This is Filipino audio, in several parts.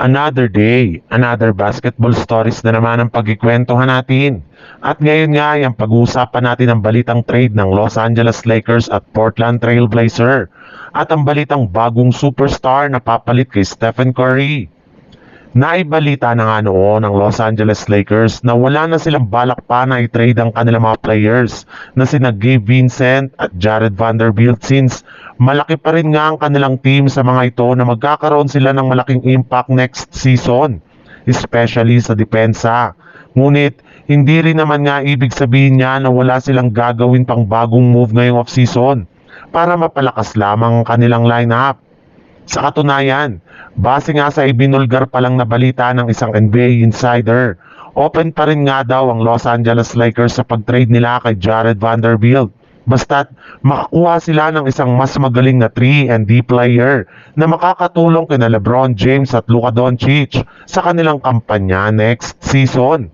Another day, another basketball stories na naman ang pagkikwentuhan natin. At ngayon nga ay ang pag-uusapan natin ang balitang trade ng Los Angeles Lakers at Portland Trail Blazer. At ang balitang bagong superstar na papalit kay Stephen Curry. Naibalita na nga noon ng Los Angeles Lakers na wala na silang balak pa na i-trade ang kanilang mga players na sina Gabe Vincent at Jared Vanderbilt since malaki pa rin nga ang kanilang team sa mga ito na magkakaroon sila ng malaking impact next season, especially sa depensa. Ngunit hindi rin naman nga ibig sabihin niya na wala silang gagawin pang bagong move ngayong off-season para mapalakas lamang ang kanilang lineup. Sa katunayan, base nga sa ibinulgar pa lang na balita ng isang NBA insider, open pa rin nga daw ang Los Angeles Lakers sa pag-trade nila kay Jared Vanderbilt. Basta't makakuha sila ng isang mas magaling na 3-and-D player na makakatulong kina LeBron James at Luka Doncic sa kanilang kampanya next season.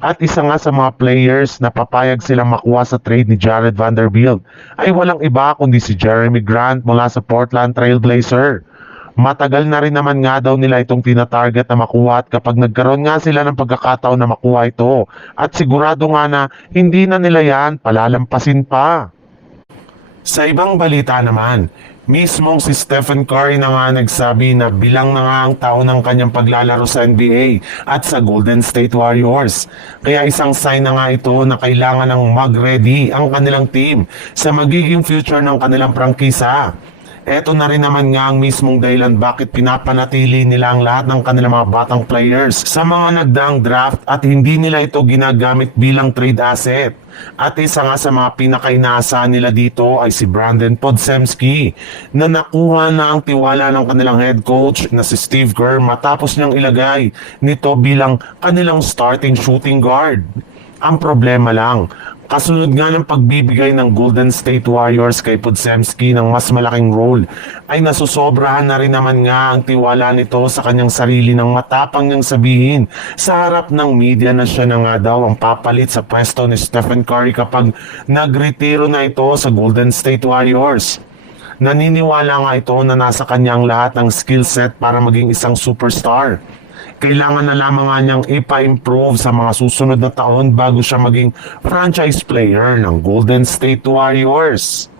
At isa nga sa mga players na papayag silang makuha sa trade ni Jared Vanderbilt ay walang iba kundi si Jeremy Grant mula sa Portland Trail Blazer. Matagal na rin naman nga daw nila itong tinatarget na makuha at kapag nagkaroon nga sila ng pagkakataon na makuha ito at sigurado nga na hindi na nila yan palalampasin pa. Sa ibang balita naman, mismong si Stephen Curry na nga nagsabi na bilang na nga ang taon ng kanyang paglalaro sa NBA at sa Golden State Warriors. Kaya isang sign na nga ito na kailangan ng mag-ready ang kanilang team sa magiging future ng kanilang prangkisa. Eto na rin naman nga ang mismong dahilan bakit pinapanatili nila ang lahat ng kanilang mga batang players sa mga nagdaang draft at hindi nila ito ginagamit bilang trade asset. At isa nga sa mga pinakainaasahan nila dito ay si Brandon Podziemski na nakuha na ang tiwala ng kanilang head coach na si Steve Kerr matapos niyang ilagay nito bilang kanilang starting shooting guard. Ang problema lang, kasunod nga ng pagbibigay ng Golden State Warriors kay Podziemski ng mas malaking role, ay nasusobrahan na rin naman nga ang tiwala nito sa kanyang sarili ng matapang niyang sabihin sa harap ng media na siya na nga daw ang papalit sa pwesto ni Stephen Curry kapag nagretiro na ito sa Golden State Warriors. Naniniwala nga ito na nasa kanyang lahat ng skill set para maging isang superstar. Kailangan na lamang nga niyang ipa-improve sa mga susunod na taon bago siya maging franchise player ng Golden State Warriors.